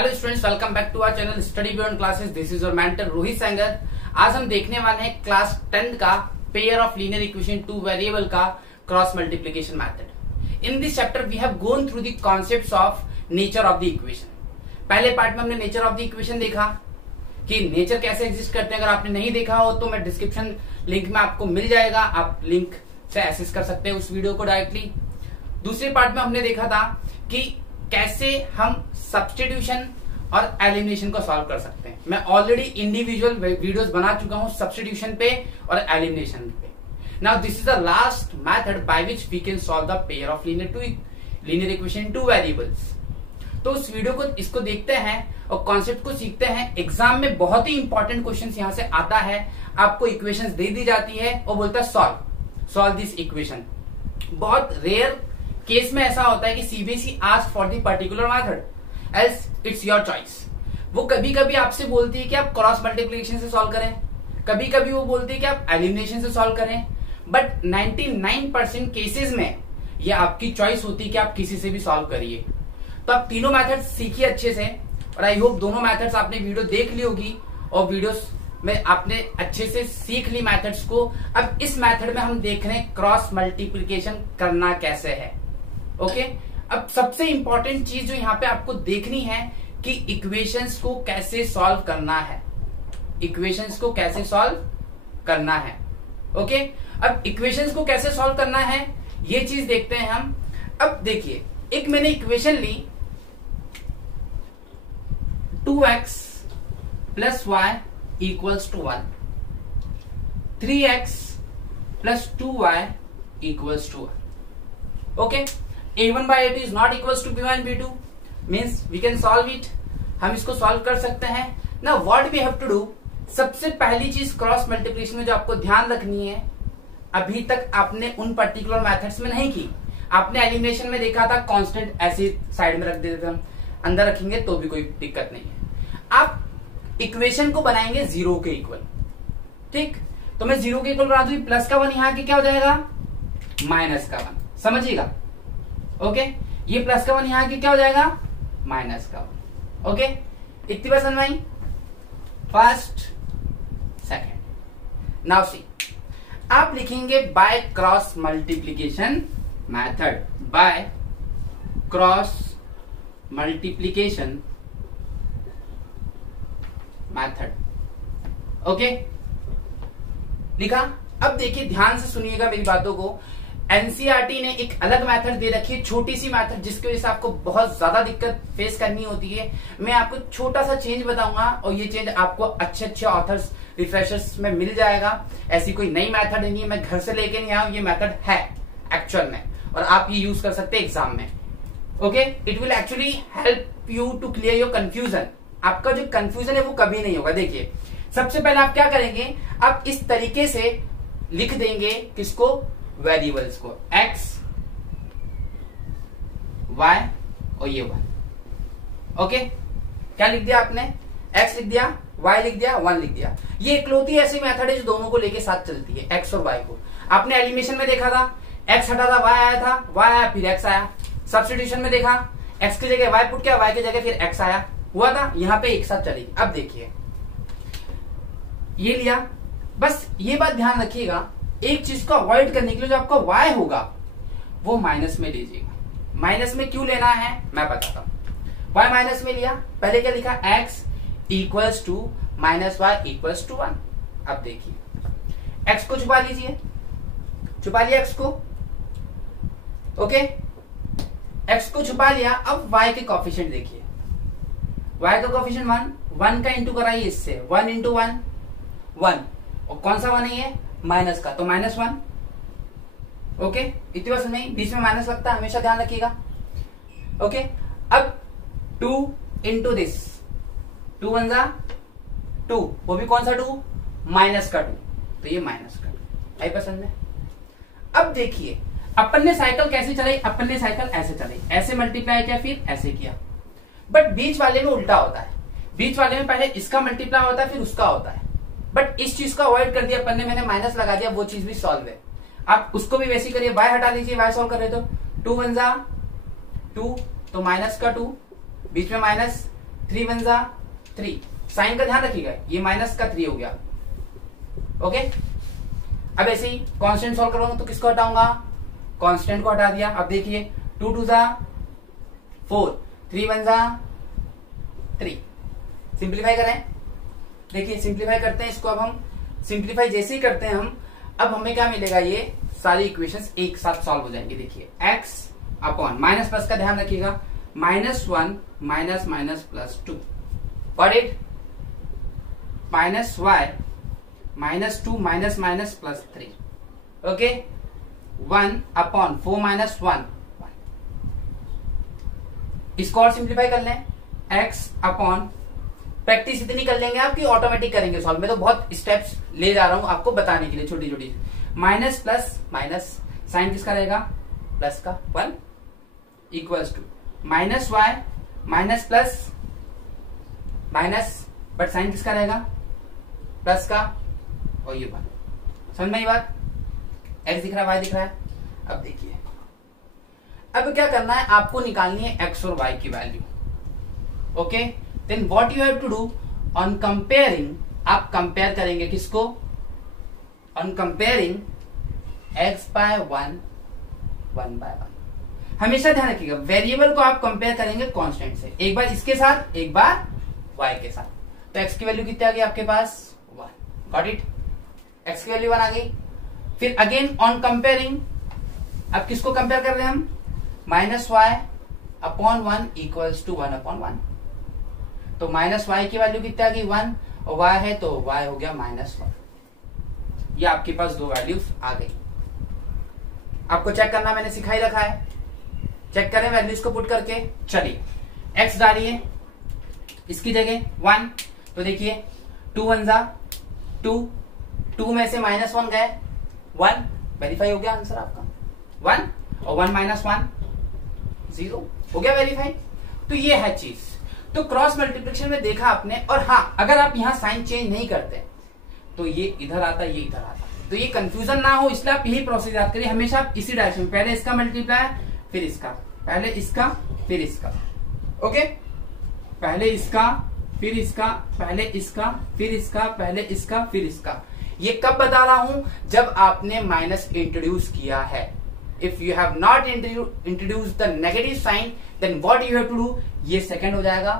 Hello students, welcome back to our channel study beyond classes. This is your mentor Rohit Sengar. आज हम देखने वाले हैं क्लास 10 का pair of linear equation two variable का cross multiplication method. In this chapter we have gone through the concepts of nature of the equation. पहले part में हमने नेचर ऑफ द इक्वेशन देखा कि नेचर कैसे एग्जिस्ट करते हैं। अगर आपने नहीं देखा हो तो मैं डिस्क्रिप्शन लिंक में आपको मिल जाएगा, आप लिंक से एक्सेस कर सकते हैं उस वीडियो को डायरेक्टली। दूसरे पार्ट में हमने देखा था कि कैसे हम सब्स्टिट्यूशन और एलिमिनेशन को सॉल्व कर सकते हैं। मैं ऑलरेडी इंडिविजुअल वीडियोस बना चुका हूं सब्स्टिट्यूशन पे और एलिमिनेशन पे। Now this is the last method by which we can solve the pair of linear equation two variables. तो उस वीडियो को इसको देखते हैं और कॉन्सेप्ट को सीखते हैं। एग्जाम में बहुत ही इंपॉर्टेंट क्वेश्चन यहां से आता है। आपको इक्वेशन दे दी जाती है और बोलता है सॉल्व दिस इक्वेशन। बहुत रेयर केस में ऐसा होता है कि CBSE ask for the particular method, else it's your choice. वो कभी कभी आपसे बोलती है कि आप क्रॉस मल्टीप्लिकेशन से सॉल्व करें, कभी कभी वो बोलती है कि आप एलिमिनेशन से सॉल्व करें, बट 99% केसेस में ये आपकी चॉइस होती है कि आप किसी से भी सॉल्व करिए। तो आप तीनों मेथड्स सीखिए अच्छे से और आई होप दोनों मेथड्स आपने वीडियो देख ली होगी और वीडियोस में आपने अच्छे से सीख ली मेथड्स को। अब इस मेथड में हम देख रहे हैं क्रॉस मल्टीप्लिकेशन करना कैसे है। ओके, अब सबसे इंपॉर्टेंट चीज जो यहाँ पे आपको देखनी है कि इक्वेशंस को कैसे सॉल्व करना है। इक्वेशंस को कैसे सॉल्व करना है। ओके, अब इक्वेशंस को कैसे सॉल्व करना है ये चीज देखते हैं हम। अब देखिए, एक मैंने इक्वेशन ली 2x plus y equals to 1, 3x plus 2y equals to 1। Okay, a1 by a2 is not equals to b1 b2 means we can solve it। हम इसको सॉल्व कर सकते हैं। Now what we have to do, सबसे पहली चीज cross multiplication में जो आपको ध्यान रखनी है, अभी तक आपने उन पर्टिकुलर मेथड्स में नहीं की। आपने एलिमिनेशन में देखा था कांस्टेंट ऐसे साइड में रख देते थे, हम अंदर रखेंगे तो भी कोई दिक्कत नहीं है। आप इक्वेशन को बनाएंगे जीरो के इक्वल। ठीक, तो मैं जीरो के इक्वल बना दूं, प्लस का 1 यहां के क्या हो जाएगा माइनस का 1, समझिएगा। ओके, ये प्लस का 1 यहां के क्या हो जाएगा माइनस का 1। ओके, इतनी बात समझ आई, फर्स्ट सेकेंड। नाउ सी, आप लिखेंगे by cross multiplication method, by cross multiplication method. Okay, लिखा। अब देखिए ध्यान से सुनिएगा मेरी बातों को। एनसीईआरटी ने एक अलग मेथड दे रखी है, छोटी सी मेथड, जिसकी वजह से आपको बहुत ज्यादा दिक्कत फेस करनी होती है। मैं आपको छोटा सा चेंज बताऊंगा और ये चेंज आपको अच्छे अच्छे ऑथर्स रिफ्रेशर्स में मिल जाएगा। ऐसी कोई नई मेथड नहीं है, मैं घर से लेके नहीं आया हूं, ये मेथड है एक्चुअल में और आप ये यूज कर सकते हैं एग्जाम में। Okay, it will actually help you to clear your confusion. आपका जो कंफ्यूजन है वो कभी नहीं होगा। देखिए, सबसे पहले आप क्या करेंगे, आप इस तरीके से लिख देंगे किसको, वेरिएबल्स को, x y और ये 1। ओके, क्या लिख दिया आपने, x लिख दिया, y लिख दिया, 1 लिख दिया। ये इकलौती ऐसी मेथड है जो दोनों को लेके साथ चलती है, x और y को। आपने एलिमिनेशन में देखा था x हटा था y आया था, y आया फिर x आया। सब्स्टिट्यूशन में देखा x की जगह y पुट किया, y की जगह फिर x आया, हुआ था। यहाँ पे एक साथ चलेगी। अब देखिए, ये लिया, बस ये बात ध्यान रखिएगा, एक चीज को अवॉइड करने के लिए जो आपका y होगा वो माइनस में लीजिएगा। माइनस में क्यों लेना है मैं बताता हूं। y माइनस में लिया, पहले क्या लिखा, x equals to minus y equals to 1। अब देखिए, x को छुपा लीजिए, छुपा लिया x को। ओके, x को छुपा लिया। अब y के कोफिशिएंट देखिए, y का कोफिशिएंट 1 का इंटू कराइए इससे, 1 इंटू 1 1, और कौन सा 1 है ये माइनस का, तो -1। ओके, इतनी बात नहीं, बीच में माइनस लगता है, हमेशा ध्यान रखिएगा। ओके, अब 2 इंटू दिस, 2 1 जा 2, वो भी कौन सा 2 माइनस का 2, तो ये माइनस का 2। आई पसंद है। अब देखिए अपन ने साइकिल कैसे चलाई, अपन ने साइकिल ऐसे चलाई, ऐसे मल्टीप्लाई किया फिर ऐसे किया, बट बीच वाले में उल्टा होता है। बीच वाले में पहले इसका मल्टीप्लाई होता है फिर उसका होता है, बट इस चीज को अवॉइड कर दिया अपन ने, मैंने माइनस लगा दिया, वो चीज भी सॉल्व है। आप उसको भी वैसे करिए, y हटा लीजिए, y सॉल्व कर रहे तो 2 1 जा 2, तो माइनस का 2, बीच में माइनस 3 वन जा 3, साइन का ध्यान रखिएगा, ये माइनस का 3 हो गया। ओके, अब ऐसे ही कांस्टेंट सॉल्व करूंगा तो किसको हटाऊंगा, कांस्टेंट को हटा दिया। अब देखिए 2 2 जा 4, 3 वन जा 3, सिंप्लीफाई करें। देखिए सिंप्लीफाई करते हैं इसको, अब हम सिंप्लीफाई जैसे ही करते हैं हम, अब हमें क्या मिलेगा, ये सारी इक्वेशंस एक साथ सॉल्व हो जाएंगे। देखिए x अपॉन माइनस प्लस का ध्यान रखिएगा, -1 minus minus plus 2, got it, minus y -2 minus minus plus 3, okay, 1 upon 4 minus 1, इसको और सिंप्लीफाई कर लें, x अपॉन, प्रैक्टिस इतनी कर लेंगे आपकी ऑटोमेटिक करेंगे सॉल्व। मैं तो बहुत स्टेप्स ले जा रहा हूं आपको बताने के लिए, छोटी छोटी, माइनस प्लस माइनस, साइन किसका रहेगा, प्लस का 1 equals to minus y minus plus minus, but sign किसका रहेगा, प्लस का, और ये 1। समझ में ये बात, x दिख रहा है y दिख रहा है। अब देखिए, अब क्या करना है, आपको निकालनी है x और y की वैल्यू। Okay, then what you have to do, on comparing, आप कंपेयर करेंगे किसको, on comparing x by 1 1 by 1। हमेशा ध्यान रखिएगा, वेरिएबल को आप कंपेयर करेंगे कांस्टेंट से, एक बार इसके साथ एक बार y के साथ। तो x की वैल्यू कितनी आ गई आपके पास, 1, गॉट इट, x की वैल्यू 1 आ गई। फिर अगेन ऑन कंपेयरिंग, अब किसको कंपेयर कर रहे हैं हम, -y upon 1 equals to 1 upon 1। तो -y की वैल्यू कितनी आ गई, 1, और y है तो y हो गया -1। ये आपके पास दो वैल्यूज आ गई। आपको चेक करना मैंने सिखा ही रखा है, चेक करें वैल्यूज को पुट करके। चलिए x डालिए इसकी जगह 1, तो देखिए 2 1 जा 2, 2 में से -1 गए 1, वेरीफाई हो गया आंसर आपका 1, और 1 माइनस 1 0, हो गया वेरीफाई। तो ये है चीज। तो क्रॉस मल्टीप्लिकेशन में देखा आपने, और हाँ अगर आप यहाँ साइन चेंज नहीं करते तो ये इधर आता, ये इधर आता, तो ये कंफ्यूजन ना हो इसलिए आप यही प्रोसेस याद करिए हमेशा, आप इसी डायरेक्शन में, पहले इसका मल्टीप्लाई फिर इसका, पहले इसका फिर इसका, ओके, पहले इसका फिर इसका, पहले इसका फिर इसका, पहले इसका फिर इसका। ये कब बता रहा हूं, जब आपने माइनस इंट्रोड्यूस किया है। If you have not introduce the negative sign then what you have to do, ये सेकंड हो जाएगा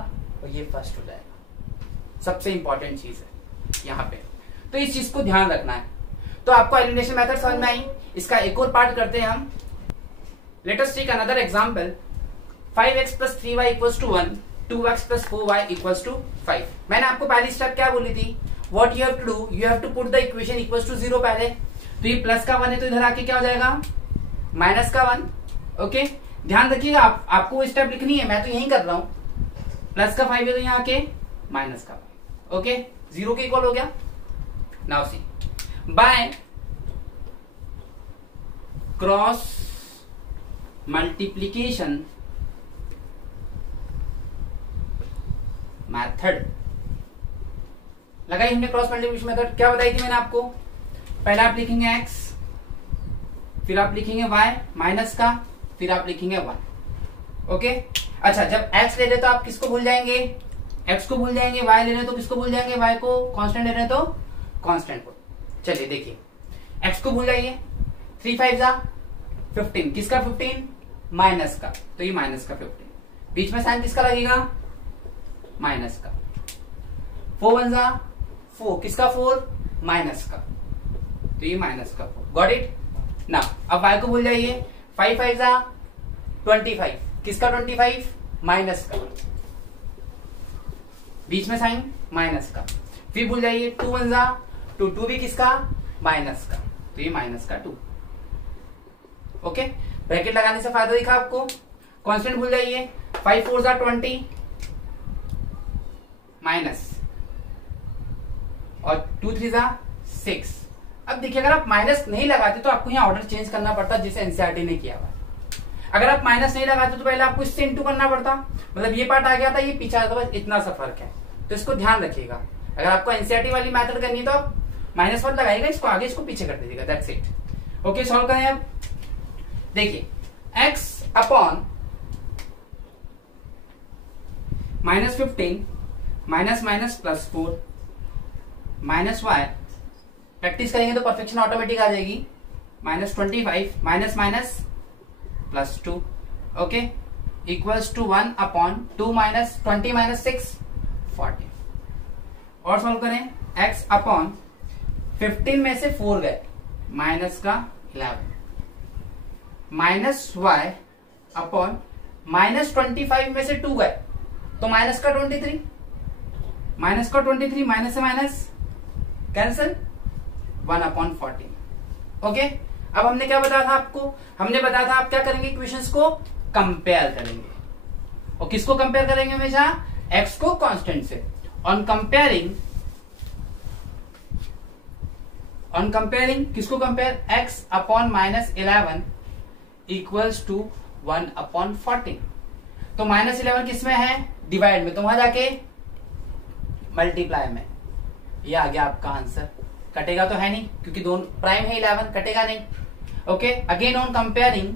और ये फर्स्ट हो जाएगा। सबसे इंपॉर्टेंट चीज है यहाँ पे, तो इस चीज को ध्यान रखना है। तो आपको एलिमिनेशन मेथड समझ में आई, इसका एक और पार्ट करते हैं हम। Let us take another example, 5x plus 3y equals to 1, 2x plus 4y equals to 5। मैंने आपको पहली स्टेप क्या बोली थी, what you have to do, you have to put the equation equals to 0 पहले। तो ये प्लस का 1 है तो इधर आके क्या हो जाएगा, माइनस का 1। ओके, ध्यान रखिएगा आपको वो स्टेप लिखनी है, मैं तो यही कर रहा हूं। प्लस का 5 है तो यहाँ आके माइनस का 5, ओके, 0 के इक्वल हो गया। Now see, by cross multiplication method लगाई हमने। क्रॉस मल्टीप्लिकेशन मेथड क्या बताई थी मैंने आपको, पहले आप लिखेंगे x, फिर आप लिखेंगे y माइनस का, फिर आप लिखेंगे 1, ओके। अच्छा, जब x ले रहे तो आप किसको भूल जाएंगे, x को भूल जाएंगे, y ले रहे तो किसको भूल जाएंगे, y को, कांस्टेंट ले रहे तो कांस्टेंट को। चलिए देखिए, x को भूल जाइए, 3 5 जा 15, किसका 15, माइनस का, तो ये माइनस का 15, बीच में साइन किसका लगेगा, माइनस का। 4 1 जा 4, किसका 4, माइनस का, तो ये माइनस का 4, गॉट इट। ना अब y को भूल जाइए, 5 5 जा 25, किसका 25, माइनस का, बीच में साइन माइनस का। फिर भूल जाइए 2 1 जा 2, 2 भी किसका, माइनस का, तो ये माइनस का 2, ओके। ब्रैकेट लगाने से फायदा दिखा आपको। कांस्टेंट भूल जाइए, 5 4 जा 20 माइनस, और 2 3 जा 6। अब देखिए, अगर आप माइनस नहीं लगाते तो आपको यहाँ ऑर्डर चेंज करना पड़ता, जैसे एनसीईआरटी ने किया हुआ। अगर आप माइनस नहीं लगाते तो पहले आपको इससे इंटू करना पड़ता, मतलब ये पार्ट आ गया था, ये पीछे आता, बस इतना सा फर्क है। तो इसको ध्यान रखिएगा, अगर आपको एनसीईआरटी वाली मेथड करनी है तो आप माइनस वन लगाइएगा, इसको आगे इसको पीछे कर दीजिएगा, दैट्स इट। ओके, सॉल्व करें अब। देखिए x upon -15 minus minus +4 minus y, practice करेंगे तो परफेक्शन ऑटोमेटिक आ जाएगी, -25 minus minus +2, okay, equals to 1/2 minus 20 minus 6 40। और सॉल्व करें, x अपॉन 15 में से 4 गए, माइनस का 11 माइनस y अपॉन -25 में से 2 गए तो माइनस का 23, माइनस का 23, माइनस से माइनस कैंसिल, 1/14। ओके, अब हमने क्या बताया था आपको, हमने बताया था आप क्या करेंगे, इक्वेशंस को कंपेयर करेंगे। और किसको कंपेयर करेंगे, हमेशा x को कांस्टेंट से। ऑन कंपेयरिंग किसको compare, x upon -11 equals to 1/14। तो -11 किसमें है, डिवाइड में, तो वहां जाके मल्टीप्लाई में, ये आ गया आपका आंसर। कटेगा तो है नहीं क्योंकि दोनों प्राइम है, 11 कटेगा नहीं। ओके, अगेन ऑन कंपेयरिंग,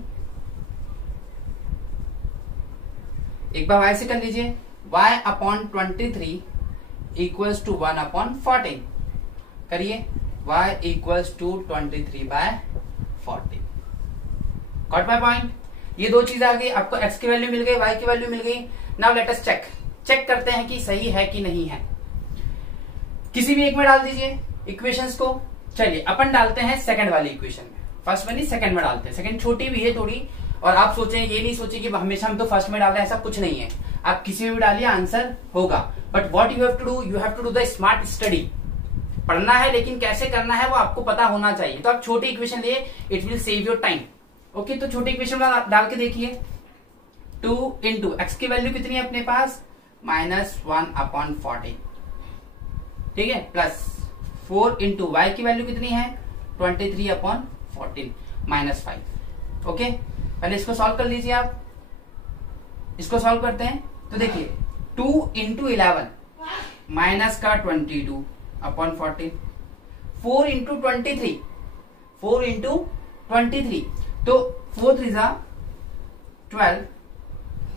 एक बार y से कर लीजिए, y अपॉन 23 इक्वल्स टू 1/14 करिए, y इक्वल्स टू 23/14। Got my point. ये दो चीज आ गई, आपको x की वैल्यू मिल गई, y की वैल्यू मिल गई। नाउ लेट अस चेक करते हैं कि सही है कि नहीं है। किसी भी एक में डाल दीजिए इक्वेशंस को। चलिए अपन डालते हैं सेकंड वाली इक्वेशन में, फर्स्ट में नहीं सेकंड में डालते हैं। सेकंड छोटी भी है थोड़ी, और आप सोचें, ये नहीं सोचे कि हमेशा हम तो फर्स्ट में डाल रहे हैं, ऐसा कुछ नहीं है। आप किसी में भी डालिए आंसर होगा, but what you have to do, you have to do the smart study. पढ़ना है लेकिन कैसे करना है वो आपको पता होना चाहिए। तो आप छोटी इक्वेशन लिए, it will save your time. Okay, तो छोटी इक्वेशन डाल के देखिए, 2 इंटू एक्स की वैल्यू कितनी है अपने पास, -1/14, ठीक है, प्लस 4 इंटू वाई की वैल्यू कितनी है, 23/14 -5। ओके, पहले इसको सॉल्व कर लीजिए आप। इसको सॉल्व करते हैं तो देखिए, 2 इंटू 11 माइनस का 22/14, 4 इंटू 23, 4 इंटू 23, तो 4 3 12,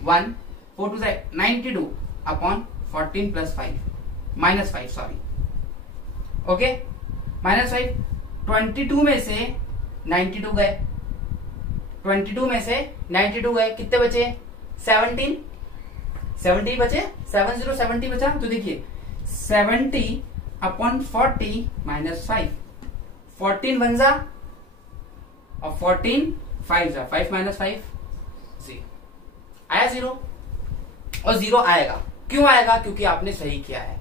1 4 2 92/14 प्लस 5 -5, सॉरी, ओके, -5। 22 में से 92 गए, 22 में से 92 गए, कितने बचे, 70 बचे, 70 बचा। तो देखिए 70/40 -5, 14 बन जा, और 14 5 जा, 5 -5 0 आया, 0, और 0 आएगा। क्यों आएगा, क्योंकि आपने सही किया है।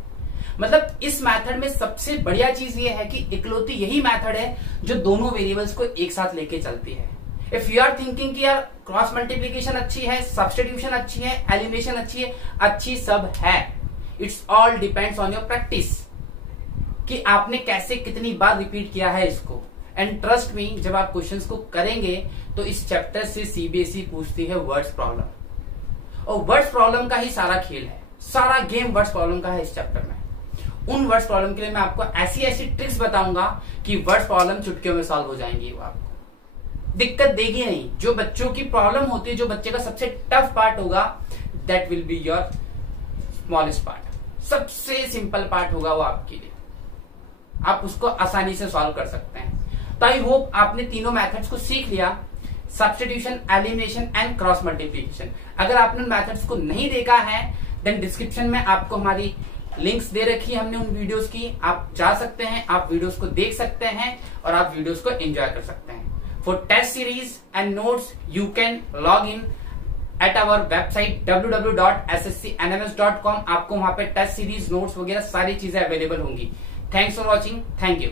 मतलब इस मेथड में सबसे बढ़िया चीज ये है कि इकलौती यही मेथड है जो दोनों वेरिएबल्स को एक साथ लेके चलती है। इफ यू आर थिंकिंग कि यार क्रॉस मल्टीप्लीकेशन अच्छी है, सब्स्टिट्यूशन अच्छी है, एलिमिनेशन अच्छी है, अच्छी सब है, it's all depends on your practice, कि आपने कैसे कितनी बार रिपीट किया है इसको। एंड ट्रस्ट मी, जब आप क्वेश्चंस को करेंगे तो इस चैप्टर से सीबीएसई पूछती है वर्ड्स प्रॉब्लम, और वर्ड्स प्रॉब्लम का ही सारा खेल है, सारा गेम वर्ड्स प्रॉब्लम का है इस चैप्टर में। उन वर्ड्स प्रॉब्लम के लिए मैं आपको ऐसी ऐसी ट्रिक्स बताऊंगा कि वर्ड्स प्रॉब्लम चुटकियों में सॉल्व हो जाएंगी, वो आपको दिक्कत देगी नहीं। जो बच्चों की प्रॉब्लम होती है, जो बच्चे का सबसे टफ पार्ट होगा, that will be your smallest part, सबसे सिंपल पार्ट होगा वो आपके लिए, आप उसको आसानी से सॉल्व कर सकते हैं। तो आई होप आपने तीनों मेथड्स को सीख लिया, substitution, elimination and cross multiplication. अगर आपने उन मेथड्स को नहीं देखा है, देन डिस्क्रिप्शन में आपको हमारी लिंक्स दे रखी है हमने उन वीडियोस की, आप जा सकते हैं, आप वीडियोस को देख सकते हैं और आप वीडियोस को एंजॉय कर सकते हैं। For test series and notes you can log in at our website www.sscnms.com। आपको वहां पे टेस्ट सीरीज, नोट्स वगैरह सारी चीजें अवेलेबल होंगी। Thanks for watching, thank you.